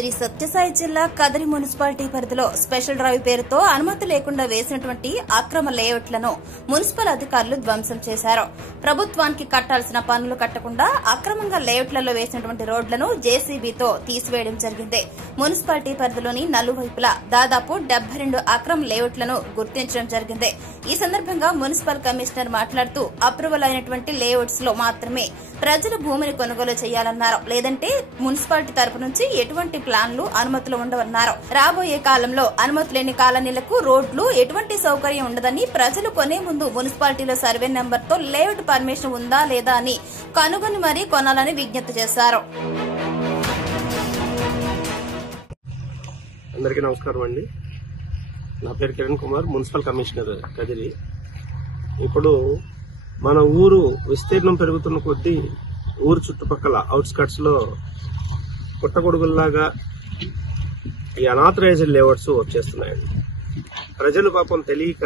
శ్రీ సత్యసాయి జిల్లా కదిరి మున్సిపాలిటీ పరిధిలో special drive పేరుతో అనుమతి లేకుండా వేసినటువంటి అక్రమ లేఅవుట్లను మున్సిపల్ అధికారులు ధ్వంసం చేశారు. ప్రభుత్వానికి కట్టాల్సిన పన్నులు కట్టకుండా అక్రమంగా లేఅవుట్లలో వేసినటువంటి రోడ్లను జేసీబీతో తీసివేయడం జరిగింది. మున్సిపాలిటీ పరిధిలోని నలువైపులా దాదాపు 72 అక్రమ లేఅవుట్లను గుర్తించడం జరిగింది. ఈ సందర్భంగా మున్సిపల్ కమిషనర్ మాట్లాడుతూ అప్రూవల్ అయినటువంటి లేఅవుట్స్ లో మాత్రమే ప్రజలు భూమిని కొనుగోలు చేయాలన్నారు. లేదంటే మున్సిపాలిటీ తరపు నుంచి ఎటువంటి ప్లాన్లు అనుమతులు ఉండవన్నారు. రాబోయే కాలంలో అనుమతి లేని కాలనీలకు రోడ్లు ఎటువంటి సౌకర్యం ఉండదని ప్రజలు కొనే ముందు మున్సిపాలిటీలో సర్వే నెంబర్ తో లేఅవుట్ పర్మిషన్ ఉందా లేదా అని కనుగొని మరీ కొనాలని విజ్ఞప్తి చేశారు. అందరికీ నమస్కారం అండి. నా పేరు కిరణ్ కుమార్, మున్సిపల్ కమిషనర్ కదిరి. ఇప్పుడు మన ఊరు విస్తీర్ణం పెరుగుతున్న కొద్దీ ఊరు చుట్టుపక్కల అవుట్స్కట్స్ లో పుట్టగొడుగుల్లాగా ఈ అనాథరైజ్డ్ లేఅవుట్స్ వచ్చేస్తున్నాయండి. ప్రజలు పాపం తెలియక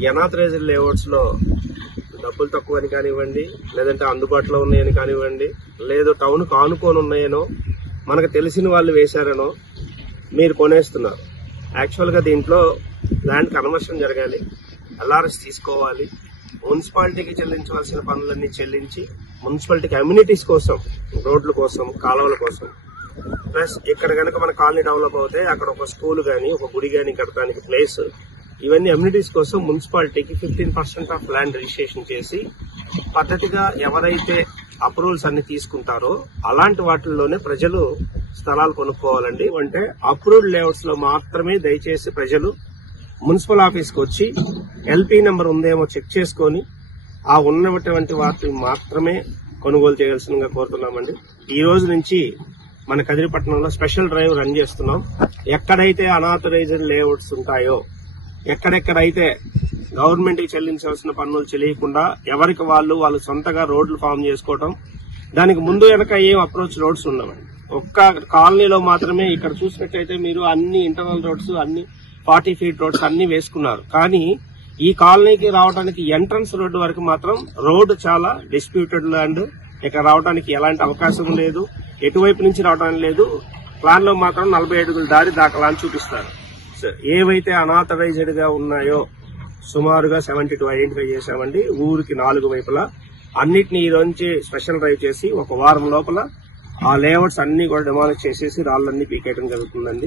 ఈ అనాథరైజ్డ్ లేఅవుట్స్ లో డబ్బులు తక్కువని కానివ్వండి, లేదంటే అందుబాటులో ఉన్నాయని కానివ్వండి, లేదు టౌన్ కు ఆనుకొని ఉన్నాయనో, మనకు తెలిసిన వాళ్ళు వేశారనో మీరు కొనేస్తున్నారు. యాక్చువల్ గా దీంట్లో ల్యాండ్ కన్వర్షన్ జరగాలి, ఎల్ఆర్ఎస్ తీసుకోవాలి, మున్సిపాలిటీకి చెల్లించవలసిన పనులన్నీ చెల్లించి మున్సిపాలిటీకి అమ్యూనిటీస్ కోసం, రోడ్ల కోసం, కాలువల కోసం, ప్లస్ ఇక్కడ కనుక మన కాలనీ డెవలప్ అవుతే అక్కడ ఒక స్కూల్ గానీ ఒక గుడి గానీ కట్టడానికి ప్లేస్, ఇవన్నీ అమ్యూనిటీస్ కోసం మున్సిపాలిటీకి 15% ఆఫ్ ల్యాండ్ రిజిస్ట్రేషన్ చేసి పద్ధతిగా ఎవరైతే అప్రూవల్స్ అన్ని తీసుకుంటారో అలాంటి వాటిల్లోనే ప్రజలు స్థలాలు కొనుక్కోవాలండి. అంటే అప్రూవ్డ్ లేఅవుట్స్ లో మాత్రమే దయచేసి ప్రజలు మున్సిపల్ ఆఫీస్కి వచ్చి ఎల్పీ నెంబర్ ఉందేమో చెక్ చేసుకుని ఆ ఉన్నటువంటి వాటిని మాత్రమే కొనుగోలు చేయాల్సిందిగా కోరుతున్నామండి. ఈ రోజు నుంచి మన కదిరిపట్నంలో స్పెషల్ డ్రైవ్ రన్ చేస్తున్నాం. ఎక్కడైతే అనాథరైజ్డ్ లేఅవుట్స్ ఉంటాయో, ఎక్కడెక్కడైతే గవర్నమెంట్ కి చెల్లించాల్సిన పన్నులు చెల్లియకుండా ఎవరికి వాళ్ళు సొంతగా రోడ్లు ఫామ్ చేసుకోవటం, దానికి ముందు వెనక ఏం అప్రోచ్ రోడ్స్ ఉండవండి. ఒక్క కాలనీలో మాత్రమే ఇక్కడ చూసినట్టయితే మీరు అన్ని ఇంటర్నల్ రోడ్స్, అన్ని 40 feet రోడ్స్ అన్ని వేసుకున్నారు. కానీ ఈ కాలనీకి రావడానికి ఎంట్రన్స్ రోడ్డు వరకు మాత్రం రోడ్డు చాలా డిస్ప్యూటెడ్ ల్యాండ్. ఇక్కడ రావడానికి ఎలాంటి అవకాశం లేదు, ఎటువైపు నుంచి రావడానికి లేదు. ప్లాన్ లో మాత్రం 40 అడుగుల దారి దాఖలా అని చూపిస్తారు. ఏవైతే అనాథరైజ్డ్ గా ఉన్నాయో సుమారుగా 72 ఐడెంటిఫై చేశామండి. ఊరికి 4 వైపులా అన్నిటినీ ఈ రోజు స్పెషల్ డ్రైవ్ చేసి ఒక వారం లోపల ఆ లేఅవుట్స్ అన్ని కూడా డిమాలిష్ చేసేసి రాళ్లన్నీ పీకేయడం జరుగుతుందండి.